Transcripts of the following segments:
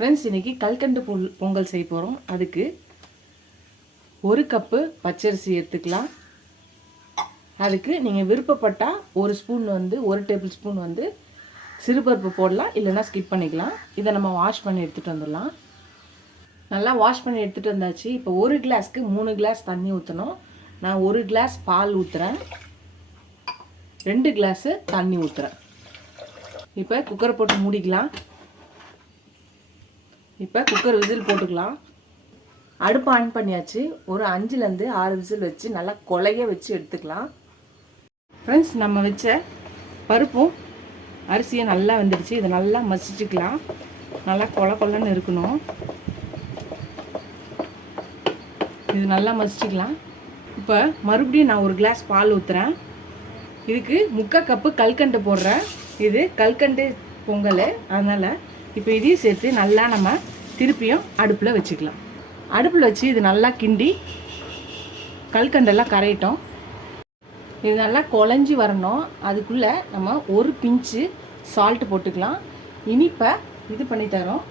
Friends, இன்றைக்கி கல்கண்டு பொங்கல் செய்ய போகிறோம். அதுக்கு 1 கப்பு பச்சரிசி எடுத்துக்கலாம். அதுக்கு நீங்கள் விருப்பப்பட்டால் 1 ஸ்பூன் 1 டேபிள் ஸ்பூன் சிறுபருப்பு போடலாம், இல்லைன்னா ஸ்கிப் பண்ணிக்கலாம். இதை நம்ம வாஷ் பண்ணி எடுத்துகிட்டு வந்துடலாம். நல்லா வாஷ் பண்ணி எடுத்துகிட்டு வந்தாச்சு. இப்போ 1 கிளாஸ்க்கு 3 கிளாஸ் தண்ணி ஊற்றணும். நான் 1 கிளாஸ் பால் ஊற்றுறேன், 2 கிளாஸு தண்ணி ஊற்றுறேன். இப்போ குக்கரை போட்டு மூடிக்கலாம். இப்போ குக்கர் விசில் போட்டுக்கலாம். அடுப்பு ஆன் பண்ணியாச்சு. ஒரு 5லேருந்து 6 விசில் வச்சு நல்லா கொலைய வச்சு எடுத்துக்கலாம். ஃப்ரெண்ட்ஸ், நம்ம வச்ச பருப்பும் அரிசியும் நல்லா வந்துடுச்சு. இதை நல்லா மசிச்சுக்கலாம். நல்லா கொலன்னு இருக்கணும். இது நல்லா மசிச்சுக்கலாம். இப்போ மறுபடியும் நான் 1 கிளாஸ் பால் ஊற்றுறேன். இதுக்கு 3/4 கப்பு கல்கண்டு போடுறேன். இது கல்கண்டு பொங்கல், அதனால் இப்போ இதையும் சேர்த்து நல்லா நம்ம திருப்பியும் அடுப்பில் வச்சுக்கலாம். அடுப்பில் வச்சு இது நல்லா கிண்டி கல்கண்டெல்லாம் கரையிட்டோம். இது நல்லா குழஞ்சி வரணும். அதுக்குள்ளே நம்ம 1 பிஞ்சு சால்ட்டு போட்டுக்கலாம். இனிப்பை இது பண்ணி தரோம்.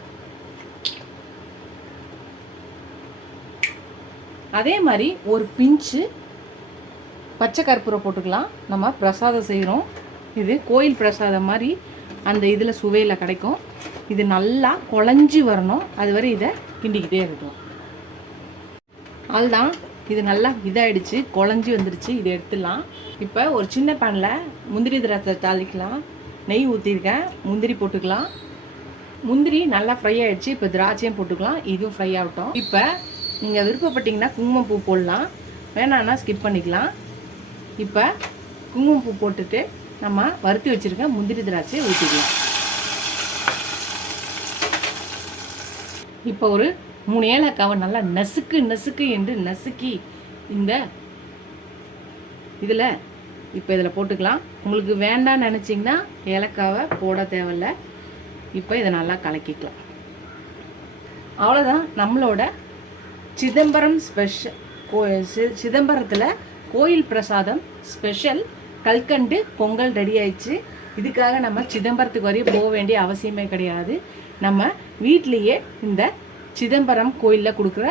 அதே மாதிரி 1 பிஞ்சு பச்சை கற்பூரம் போட்டுக்கலாம். நம்ம பிரசாதம் செய்கிறோம். இது கோயில் பிரசாதம் மாதிரி அந்த இதில் சுவையில் கிடைக்கும். இது நல்லா குழஞ்சி வரணும். அது வரை இதை கிண்டிக்கிட்டே இருக்கும். அதுதான் இது நல்லா இதாகிடுச்சு, குழஞ்சி வந்துடுச்சு. இதை எடுத்துடலாம். இப்போ ஒரு சின்ன பேனில் முந்திரி திராட்சை தாளிக்கலாம். நெய் ஊற்றிருக்கேன். முந்திரி போட்டுக்கலாம். முந்திரி நல்லா ஃப்ரை ஆகிடுச்சு. இப்போ திராட்சையும் போட்டுக்கலாம். இதுவும் ஃப்ரை ஆகட்டும். இப்போ நீங்கள் விருப்பப்பட்டிங்கன்னா குங்குமப்பூ போடலாம், வேணான்னா ஸ்கிப் பண்ணிக்கலாம். இப்போ குங்குமப்பூ போட்டுட்டு நம்ம வறுத்து வச்சுருக்க முந்திரி திராட்சையை ஊற்றிக்கலாம். இப்போ ஒரு 3 ஏலக்காவை நல்லா நசுக்கு என்று நசுக்கி இந்த இதில் இப்போ இதில் போட்டுக்கலாம். உங்களுக்கு வேண்டான்னு நினச்சிங்கன்னா ஏலக்காவை போட தேவையில்லை. இப்போ இதை நல்லா கலக்கிக்கலாம். அவ்வளோதான், நம்மளோட சிதம்பரம் சிதம்பரத்தில் கோயில் பிரசாதம் ஸ்பெஷல் கல்கண்டு பொங்கல் ரெடி ஆயிடுச்சு. இதுக்காக நம்ம சிதம்பரத்துக்கு வரையும் போக வேண்டிய அவசியமே கிடையாது. நம்ம வீட்லேயே இந்த சிதம்பரம் கோயிலில் கொடுக்குற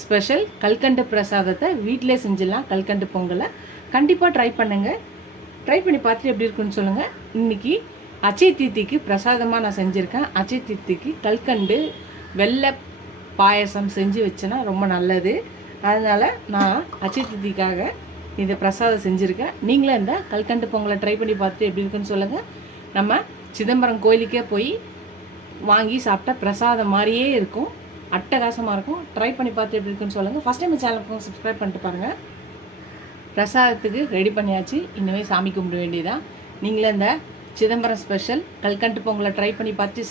ஸ்பெஷல் கல்கண்டு பிரசாதத்தை வீட்டிலே செஞ்சிடலாம். கல்கண்டு பொங்கலை கண்டிப்பாக ட்ரை பண்ணுங்கள். ட்ரை பண்ணி பார்த்துட்டு எப்படி இருக்குன்னு சொல்லுங்கள். இன்றைக்கி அச்சய தீர்த்திக்கு பிரசாதமாக நான் செஞ்சுருக்கேன். அச்சய தீர்த்திக்கு கல்கண்டு வெள்ளை பாயசம் செஞ்சு வச்சேன்னா ரொம்ப நல்லது. அதனால் நான் அச்சய தீர்த்திக்காக இந்த பிரசாதம் செஞ்சுருக்கேன். நீங்களே இந்த கல்கண்டு பொங்கலை ட்ரை பண்ணி பார்த்துட்டு எப்படி இருக்குன்னு சொல்லுங்கள். நம்ம சிதம்பரம் கோயிலுக்கே போய் வாங்கி சாப்பிட்டா பிரசாதம் மாதிரியே இருக்கும், அட்டகாசமாக இருக்கும். ட்ரை பண்ணி பார்த்து எப்படி இருக்குன்னு சொல்லுங்கள். ஃபஸ்ட் டைம் சேனலுக்கு சப்ஸ்கிரைப் பண்ணிட்டு பாருங்கள். பிரசாதத்துக்கு ரெடி பண்ணியாச்சு. இனிமேல் சாமி கும்பிட வேண்டியதான். நீங்களே இந்த சிதம்பரம் ஸ்பெஷல் கல்கண்டு பொங்கலை ட்ரை பண்ணி பார்த்து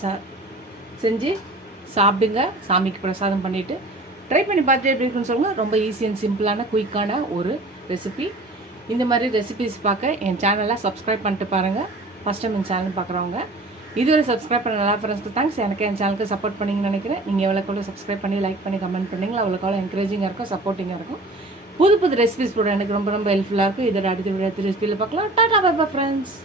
செஞ்சு சாப்பிடுங்க. சாமிக்கு பிரசாதம் பண்ணிவிட்டு ட்ரை பண்ணி பார்த்து எப்படி இருக்குன்னு சொல்லுங்கள். ரொம்ப ஈஸி அண்ட் சிம்பிளான குயிக்கான ஒரு ரெசிபி. இந்த மாதிரி ரெசிபிஸ் பார்க்க என் சேனலை சப்ஸ்கிரைப் பண்ணிட்டு பாருங்கள். ஃபஸ்ட் டைம் என் சேனல் பார்க்குறவங்க இதுவரை சப்ஸ்கிரைப் பண்ண நல்லா ஃப்ரெண்ட்ஸ்க்கு தேங்க்ஸ். எனக்கு என் சேனலுக்கு சப்போர்ட் பண்ணிங்கன்னு நினைக்கிறேன். நீங்கள் எவ்வளோக்கு சப்ஸ்கிரைப் பண்ணி லைக் பண்ணி கமெண்ட் பண்ணிங்களா அவ்வளோக்கு என்கரேஜிங்காக இருக்கும், சப்போர்ட்டிங்காக இருக்கும். புது ரெசிபிஸ் போட எனக்கு ரொம்ப ஹெல்ப்ஃபுல்லாக இருக்கும். இதோட அடுத்த ரெசிபியில் பார்க்கலாம். Tata bye bye friends.